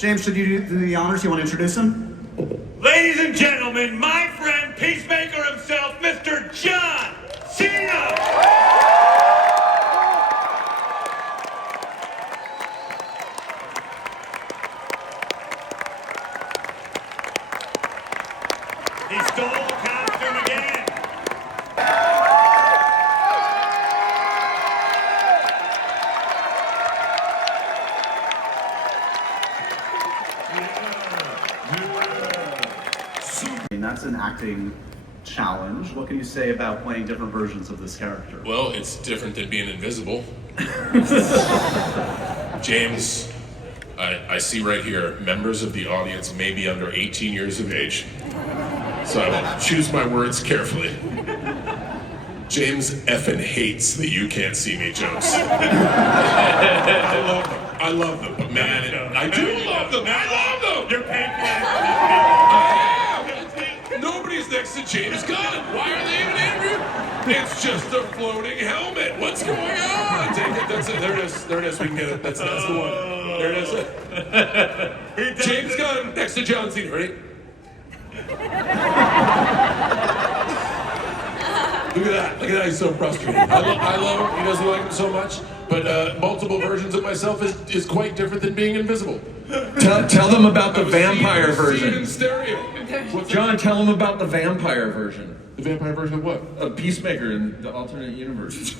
James, should you do the honors? You want to introduce him? Ladies and gentlemen, my friend, Peacemaker himself, Mr. John Cena! He stole the costume again. That's an acting challenge. What can you say about playing different versions of this character? Well, it's different than being invisible. James, I see right here, members of the audience may be under 18 years of age. So I will choose my words carefully. James effing hates the "you can't see me" jokes. I love them, but man, I do love them. I love them. You're paying for Nobody's next to James Gunn. Why are they even interviewed? It's just a floating helmet. What's going on? Take it. That's it. There it is. There it is. We can get it. That's the one. There it is. James Gunn next to John Cena. Ready? Look at that. Look at that. He's so frustrated. I love him. He doesn't like him so much. But multiple versions of myself is quite different than being invisible. Tell them about the vampire version. In stereo. John, tell them about the vampire version. The vampire version of what? Of Peacemaker in the alternate universe.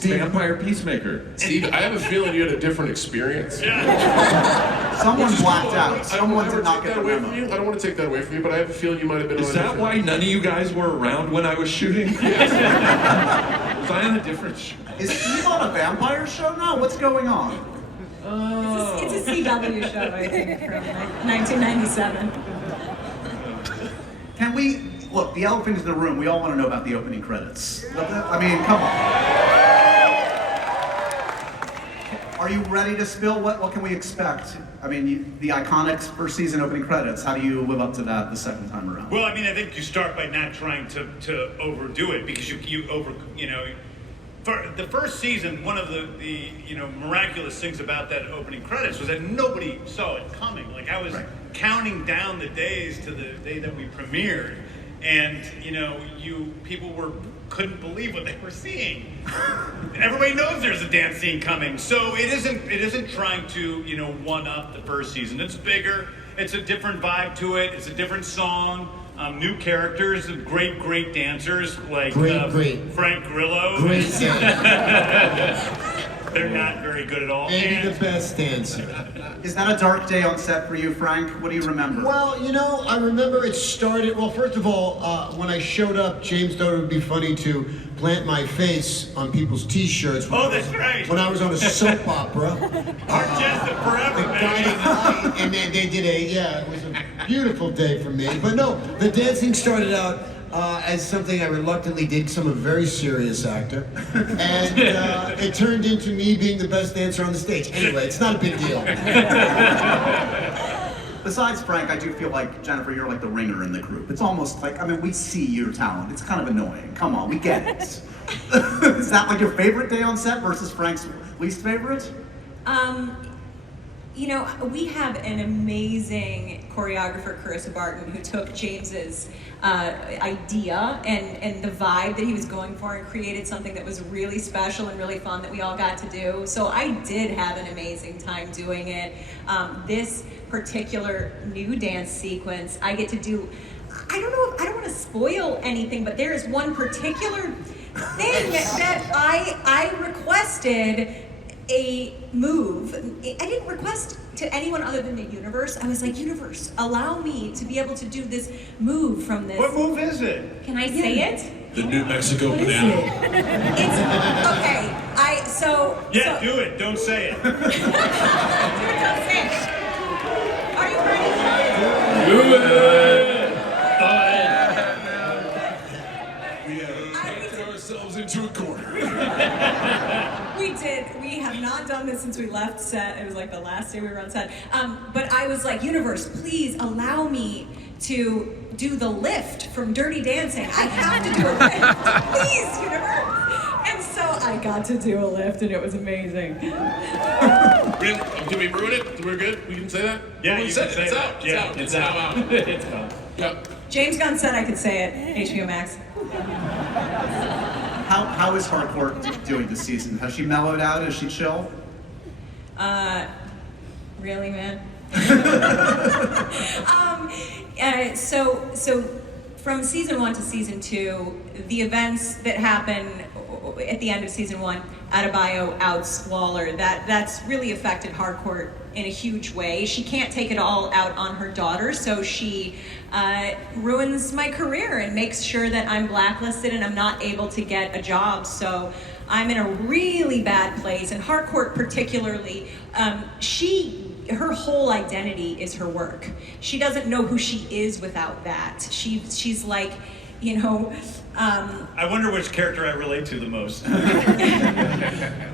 Vampire Peacemaker. Steve, I have a feeling you had a different experience. Someone blacked out. Someone did did not get the away from memo. you. I don't want to take that away from you, but I have a feeling you might have been. Is that why none of you guys were around when I was shooting? Yes. Was I on a different show? Is Steve on a vampire show now? What's going on? It's a CW show, I think, from 1997. Can we look? The elephant in the room. We all want to know about the opening credits. I mean, come on. Are you ready to spill? What can we expect? I mean, the iconic first season opening credits. How do you live up to that the second time around? Well, I mean, I think you start by not trying to overdo it, because for the first season, one of the miraculous things about that opening credits was that nobody saw it coming. Like, I was counting down the days to the day that we premiered, and people couldn't believe what they were seeing. Everybody knows there's a dance scene coming, so it isn't trying to one up the first season. It's bigger. It's a different vibe to it. It's a different song. New characters, great dancers like Frank Grillo. Great dancer. They're not very good at all. And the best dancer. Is that a dark day on set for you, Frank? What do you remember? Well, I remember it started, well, first of all, when I showed up, James thought it would be funny to plant my face on people's t-shirts. That's right. When I was on a soap opera. Art Jessup forever, The man. Guiding Light, and then they did it was a beautiful day for me. But no, the dancing started out as something I reluctantly did, because I'm a very serious actor. And it turned into me being the best dancer on the stage. Anyway, it's not a big deal. Besides Frank, I do feel like, Jennifer, you're like the ringer in the group. It's almost like, we see your talent. It's kind of annoying. Come on, we get it. Is that like your favorite day on set versus Frank's least favorite? We have an amazing choreographer, Carissa Barton, who took James's idea and the vibe that he was going for and created something that was really special and really fun that we all got to do. So I did have an amazing time doing it. This particular new dance sequence, I get to do, I don't want to spoil anything, but there is one particular thing that I requested a move. I didn't request to anyone other than the universe. I was like, universe, allow me to be able to do this move from this. What move is it? Can I say it? The New Mexico banana. It's okay. Do it. Don't say it. Do it, don't say it. Are you ready? Do it! We have painted ourselves into a corner. We did. We have not done this since we left set. It was like the last day we were on set. But I was like, universe, please allow me to do the lift from Dirty Dancing. I have to do a lift. Please, universe. And so I got to do a lift and it was amazing. Did we ruin it? We're good? We can say that? Yeah, we you said can it. say It's that. out. Yeah, It's out. it's gone. Yep. James Gunn said I could say it. HBO Max. How is Harcourt doing this season? Has she mellowed out? Is she chill? Really, man? So from season 1 to season 2, the events that happen at the end of season 1, Adebayo outs Waller, that's really affected Harcourt in a huge way. She can't take it all out on her daughter, so she ruins my career and makes sure that I'm blacklisted and I'm not able to get a job. So I'm in a really bad place, and Harcourt particularly, her whole identity is her work. She doesn't know who she is without that. She's like, you know. I wonder which character I relate to the most.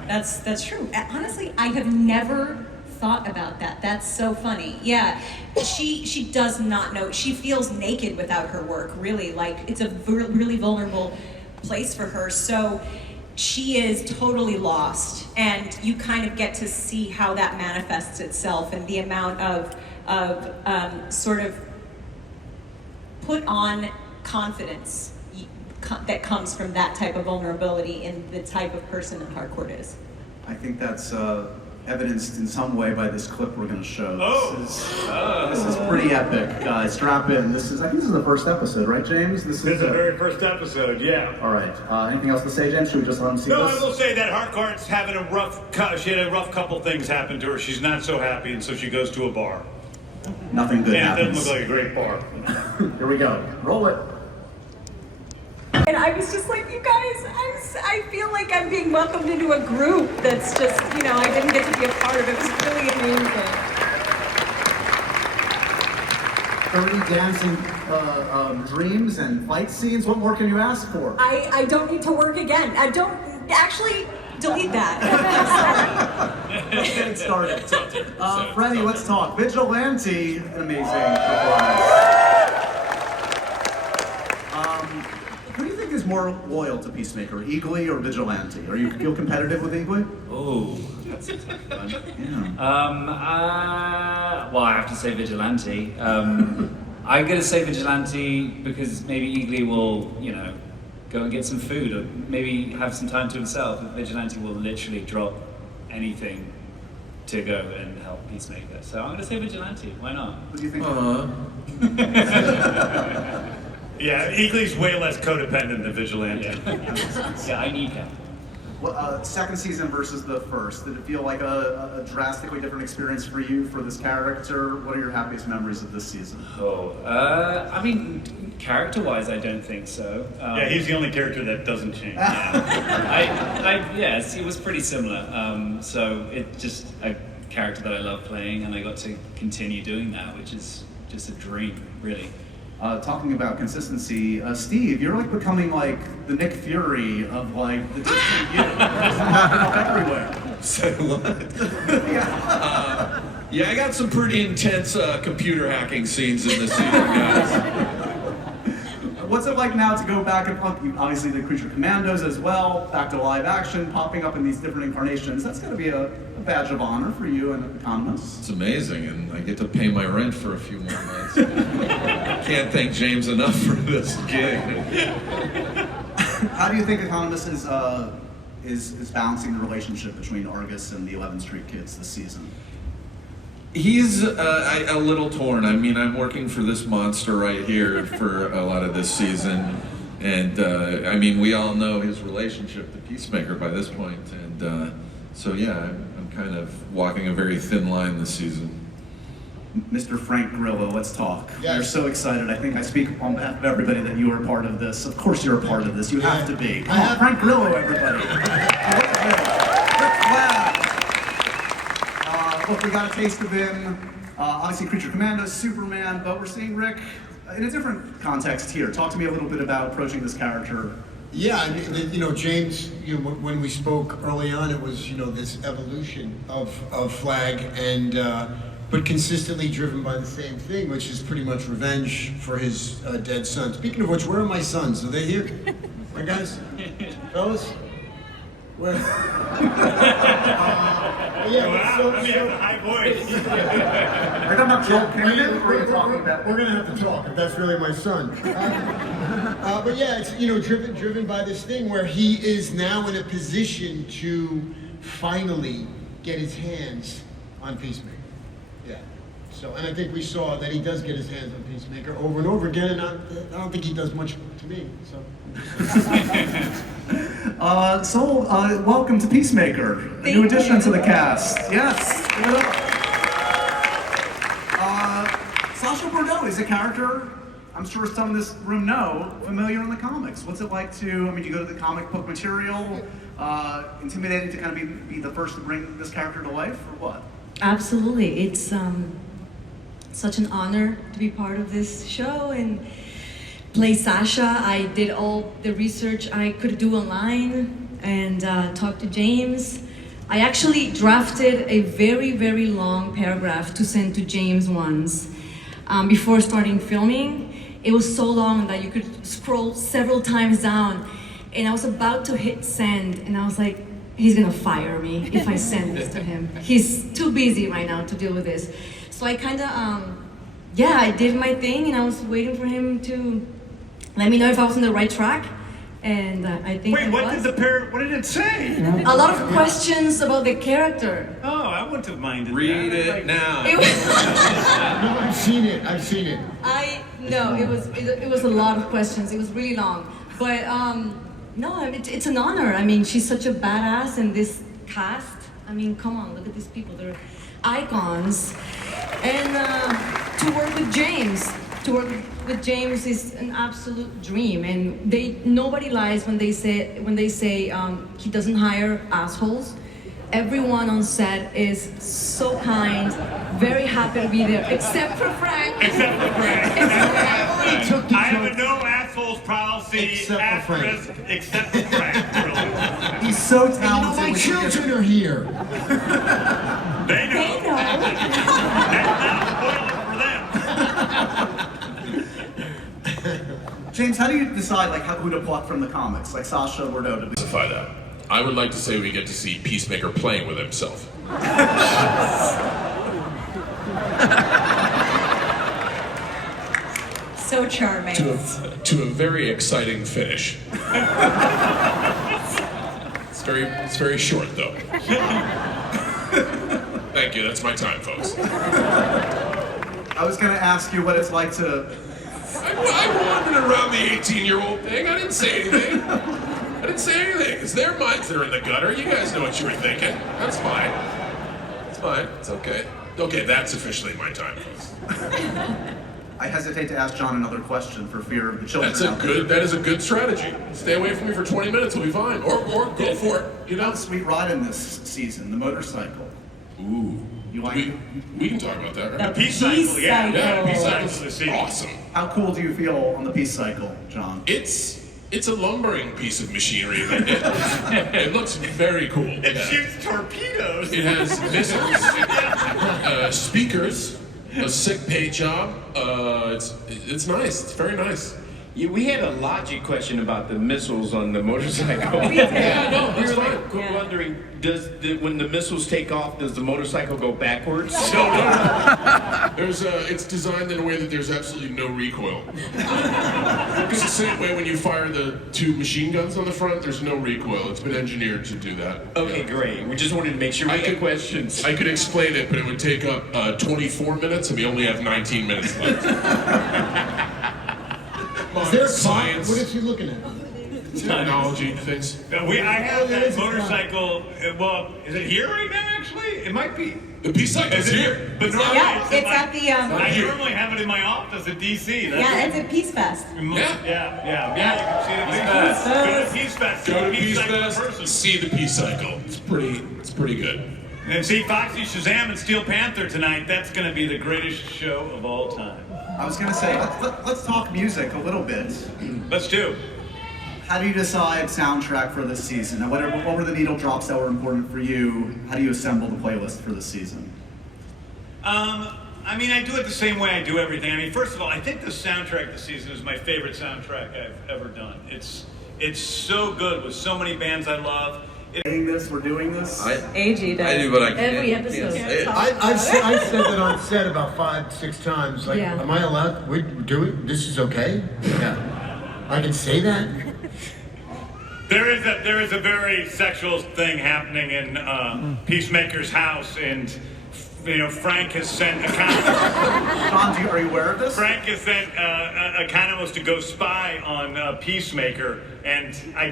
That's true. Honestly, I have never thought about that. That's so funny. Yeah, she does not know. She feels naked without her work. Really, like it's a really vulnerable place for her. So she is totally lost, and you kind of get to see how that manifests itself and the amount of sort of put on confidence that comes from that type of vulnerability in the type of person that Harcourt is. I think that's evidenced in some way by this clip we're going to show. Oh. This is pretty epic, guys. Strap in. I think this is the first episode, right, James? This is the very first episode, yeah. All right. Anything else to say, James? Should we just let them see No, this? I will say that Harcourt's having she had a rough couple things happen to her. She's not so happy, and so she goes to a bar. Nothing good And it happens. doesn't look like a great bar. Here we go. Roll it. And I was just like, you guys, I feel like I'm being welcomed into a group that's just, I didn't get to be a part of it. It was really amazing. 30 dancing dreams and fight scenes. What more can you ask for? I don't need to work again. I don't actually delete that. Let's get it started. Freddie, let's talk. Vigilante, an amazing performance. Who do you think is more loyal to Peacemaker, Agee or Vigilante? Are you feel competitive with Agee? Oh, that's a tough one. Yeah. Well, I have to say Vigilante. I'm going to say Vigilante because maybe Agee will, go and get some food or maybe have some time to himself. Vigilante will literally drop anything to go and help Peacemaker. So I'm going to say Vigilante. Why not? What do you think? Yeah, Eagly's way less codependent than Vigilante. Yeah, I need him. Well, second season versus the first, did it feel like a drastically different experience for you for this character? What are your happiest memories of this season? Character-wise, I don't think so. Yeah, he's the only character that doesn't change. Yes, it was pretty similar. So it's just a character that I love playing, and I got to continue doing that, which is just a dream, really. Talking about consistency, Steve, you're like becoming like the Nick Fury of like the Disney year. Everywhere. Say what? Yeah, I got some pretty intense computer hacking scenes in this season, guys. What's it like now to go back and obviously the Creature Commandos as well, back to live action, popping up in these different incarnations? That's going to be a badge of honor for you and Economist. It's amazing, and I get to pay my rent for a few more months. Can't thank James enough for this gig. How do you think Economist is balancing the relationship between Argus and the 11th Street Kids this season? He's a little torn. I mean, I'm working for this monster right here for a lot of this season, and we all know his relationship to Peacemaker by this point, and so yeah, I'm kind of walking a very thin line this season. Mr. Frank Grillo, let's talk. Yes. You're so excited. I think I speak on behalf of everybody that you are a part of this. Of course you're a part of this. You have to be. Come on, Frank Grillo, everybody. Look, we got a taste of him. Obviously, Creature Commandos, Superman, but we're seeing Rick in a different context here. Talk to me a little bit about approaching this character. Yeah, James, when we spoke early on, it was, this evolution of Flag, and but consistently driven by the same thing, which is pretty much revenge for his dead son. Speaking of which, where are my sons? Are they here? My guys? Fellas? Well, Wow, I mean, that's a high voice. Are you talking about Joel Kinnaman, or are you talking about? We're gonna have to talk if that's really my son. But yeah, it's driven by this thing where he is now in a position to finally get his hands on Peacemaker. Yeah. So, and I think we saw that he does get his hands on Peacemaker over and over again, and I don't think he does much to me. So. Welcome to Peacemaker, a new addition to the cast. Yes. Give it up. Sacha Bordeaux is a character I'm sure some in this room know, familiar in the comics. What's it like to, you go to the comic book material, intimidating to kind of be the first to bring this character to life, or what? Absolutely. It's such an honor to be part of this show and play Sasha. I did all the research I could do online and talked to James. I actually drafted a very, very long paragraph to send to James once before starting filming. It was so long that you could scroll several times down, and I was about to hit send, and I was like, he's gonna fire me if I send this to him. He's too busy right now to deal with this. So I kind of, I did my thing, and I was waiting for him to let me know if I was on the right track, and I think I Wait, was. what did it say? A lot of questions about the character. Oh, I wouldn't have minded Read that. it now. It was, No, I've seen it. it was a lot of questions. It was really long, but no, it's an honor. I mean, she's such a badass, and this cast. I mean, come on, look at these people. They're icons, and to work with James. To work with James is an absolute dream, and nobody lies when they say he doesn't hire assholes. Everyone on set is so kind, very happy to be there, except for Frank. Except for Frank. I have a no assholes policy, Except for Frank. asterisk, except for Frank. Really. He's so talented. My children are here. They know. That's not a spoiler for them. James, how do you decide who to pluck from the comics, like Sacha Bordeaux to be? Specify that. I would like to say we get to see Peacemaker playing with himself. So charming. To a very exciting finish. It's very short though. Thank you. That's my time, folks. I was going to ask you what it's like to. I wandered around the 18-year-old thing. I didn't say anything. It's their minds that are in the gutter. You guys know what you were thinking. That's fine. It's fine. It's okay. Okay, that's officially my time, folks. I hesitate to ask John another question for fear of the children. That is a good strategy. Stay away from me for 20 minutes, we'll be fine. Or go for it, you know? Sweet ride in this season, the motorcycle. Ooh. You like it? We can talk about that, right? The Peace Cycle, yeah. Yeah, Peace Cycle. Cycle. Awesome. How cool do you feel on the Peace Cycle, John? It's a lumbering piece of machinery. It looks very cool. It shoots torpedoes. It has missiles, speakers, a sick paint job. It's nice. It's very nice. Yeah, we had a logic question about the missiles on the motorcycle. Yeah, no, We that's were fine. like wondering, when the missiles take off, does the motorcycle go backwards? No. It's designed in a way that there's absolutely no recoil. It's the same way when you fire the two machine guns on the front, there's no recoil. It's been engineered to do that. Okay, great. We just wanted to make sure we had questions. I could explain it, but it would take up 24 minutes, and we only have 19 minutes left. Is there a Science. clock? What is he looking at? Technology things. I have that motorcycle. Well, is it here right now? Actually, it might be. The Peace Cycle is Is it here. But no, Yeah, it's at the I normally have it in my office at DC. yeah, it's at Peace Fest. Yeah. You can see it. Peace Fest. Go to Peace Fest. Go to Peace in Fest. person. See the Peace Cycle. It's pretty good. And see Foxy Shazam and Steel Panther tonight. That's going to be the greatest show of all time. I was going to say, let's talk music a little bit. Let's do. How do you decide soundtrack for this season? Now, what were the needle drops that were important for you? How do you assemble the playlist for this season? I do it the same way I do everything. First of all, I think the soundtrack this season is my favorite soundtrack I've ever done. It's so good with so many bands I love. We're doing this. Agee does. I do, but I can't. Every can't episode. say it. I've said that on set about 5-6 times. Like, Yeah. am I allowed? We do it. This is okay. Yeah, I can say that. There is a very sexual thing happening in Peacemaker's house, and Frank has sent John, are you aware of this? Frank has sent Economist to go spy on Peacemaker, and I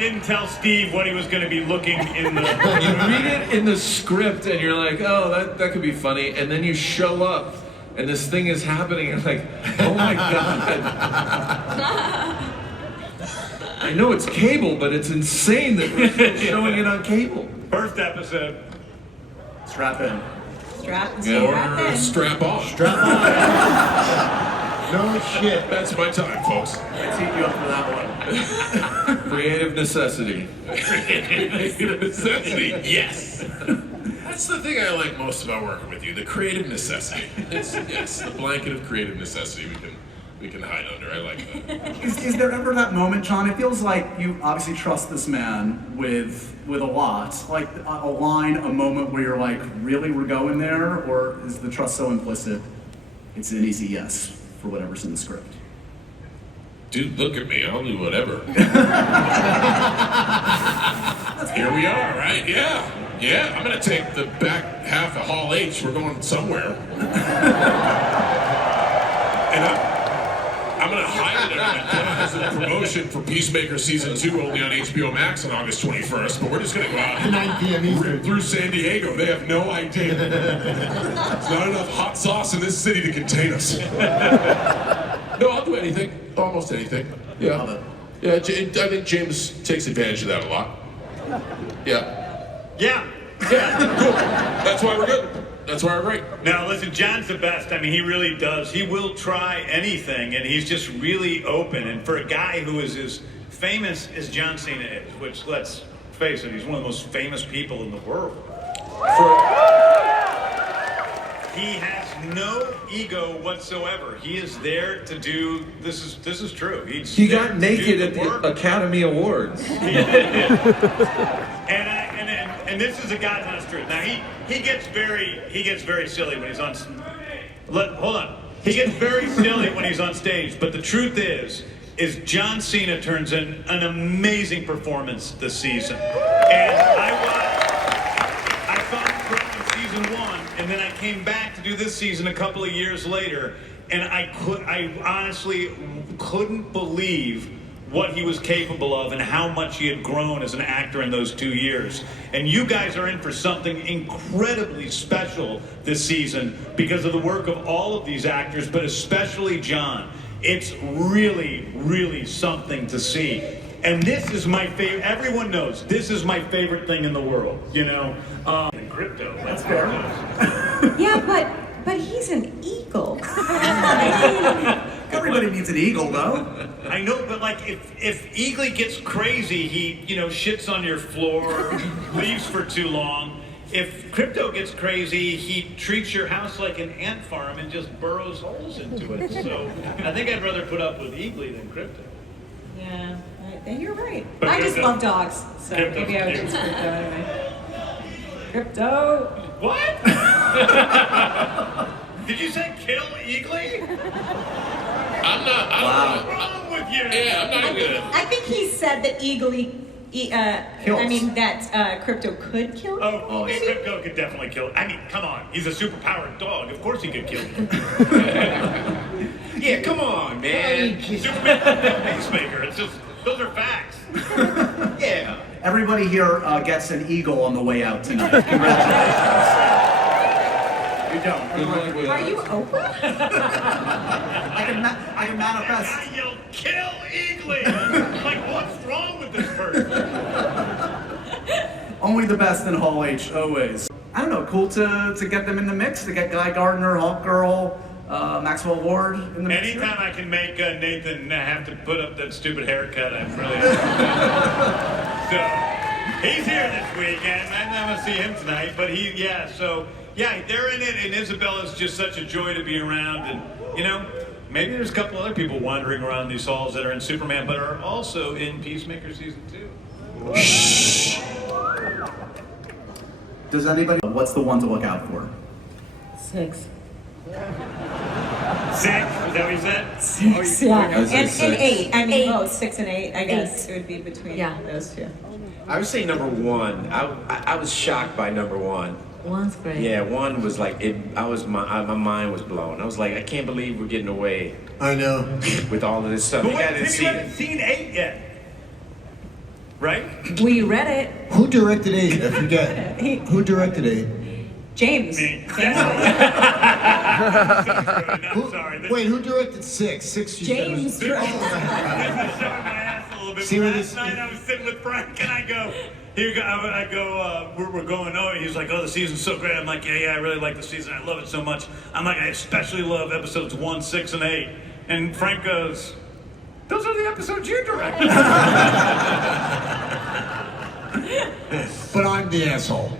didn't tell Steve what he was going to be looking in the. You read it in the script and you're like, oh, that could be funny, and then you show up and this thing is happening and like, oh my god. I know it's cable, but it's insane that we're still showing it on cable. First episode. Strap in. Strap Yeah, in. or strap on. No shit. That's my time, folks. I teed you up for that one. Creative necessity. Creative necessity, yes. That's the thing I like most about working with you, the creative necessity. Yes, the blanket of creative necessity we can hide under. I like that. Is there ever that moment, John? It feels like you obviously trust this man with a lot. Like a line, a moment where you're like, really, we're going there? Or is the trust so implicit, it's an easy yes for whatever's in the script? Dude, look at me, I'll do whatever. Here we are, right? Yeah. Yeah, I'm gonna take the back half of Hall H. We're going somewhere. And I'm gonna hide it as a promotion for Peacemaker Season 2 only on HBO Max on August 21st, but we're just gonna go out 9 p.m. Eastern. through San Diego. They have no idea. There's not enough hot sauce in this city to contain us. No, I'll do anything. Almost anything. Yeah. Love it. Yeah, I think James takes advantage of that a lot. Yeah. Yeah. Yeah, cool. That's why we're good. That's why we're great. Now, listen, John's the best. I mean, he really does. He will try anything, and he's just really open. And for a guy who is as famous as John Cena is, which, let's face it, he's one of the most famous people in the world. He has no ego whatsoever. He is there to do. This is true. He got naked at the Academy Awards. And this is a God's honest truth. Now he gets very silly when he's on. Hold on. He gets very silly when he's on stage. But the truth is John Cena turns in an amazing performance this season. And I saw him grow in season 1, and then I came back to do this season a couple of years later, and I honestly couldn't believe what he was capable of and how much he had grown as an actor in those 2 years. And you guys are in for something incredibly special this season because of the work of all of these actors, but especially John. It's really, really something to see. And this is my favorite, everyone knows, this is my favorite thing in the world, crypto. That's fair. Yeah, but he's an eagle. Everybody needs an eagle, though. I know, but like if Eagly gets crazy, he shits on your floor, leaves for too long. If Crypto gets crazy, he treats your house like an ant farm and just burrows holes into it. So I think I'd rather put up with Eagly than Crypto. Yeah, and you're right. But I just Crypto- love dogs, so Crypto's maybe I would cute. choose Crypto anyway. Crypto. What? Did you say kill Eagly? I'm not. What's wrong with you? Yeah, I'm not even gonna. I think he said that Crypto could kill you. Oh, Crypto could definitely kill. I mean, come on. He's a superpowered dog. Of course he could kill you. Yeah, come on, man. Superman, Peacemaker. It's just, those are facts. Yeah. Everybody here gets an eagle on the way out tonight. Congratulations. You don't. Are you Oprah? I can manifest. I yelled, kill Eagly! Like, what's wrong with this person? Only the best in Hall H, always. I don't know, cool to get them in the mix, to get Guy Gardner, Hawk Girl, Maxwell Ward in the mix. Anytime I can make Nathan have to put up that stupid haircut, I'm really. So, he's here this week, and I'm going to see him tonight, but they're in it, and Isabella's just such a joy to be around, and, maybe there's a couple other people wandering around these halls that are in Superman, but are also in Peacemaker Season 2. Does anybody? What's the one to look out for? 6. 6? Is that what you said? 6, yeah. I was And gonna 8. I mean, 8. both 6 and 8. I guess it would be between Yeah. those two. I would say number 1. I was shocked by number 1. 1's great. Yeah, 1 was like it. My mind was blown. I was like, I can't believe we're getting away I know. with all of this stuff. But You wait, guys didn't Tim, see you it. haven't seen 8 yet. Right? We read it. Who directed 8? I forget. Who directed 8? James. Me. James. I'm sorry. Wait, who directed 6? 6 you said was- James. This is showing my ass a little bit. See where Last this- night I was sitting with Frank and I go, we're going over. He's like, oh, the season's so great. I'm like, yeah, I really like the season. I love it so much. I'm like, I especially love episodes 1, 6, and 8. And Frank goes, those are the episodes you directed. But I'm the asshole.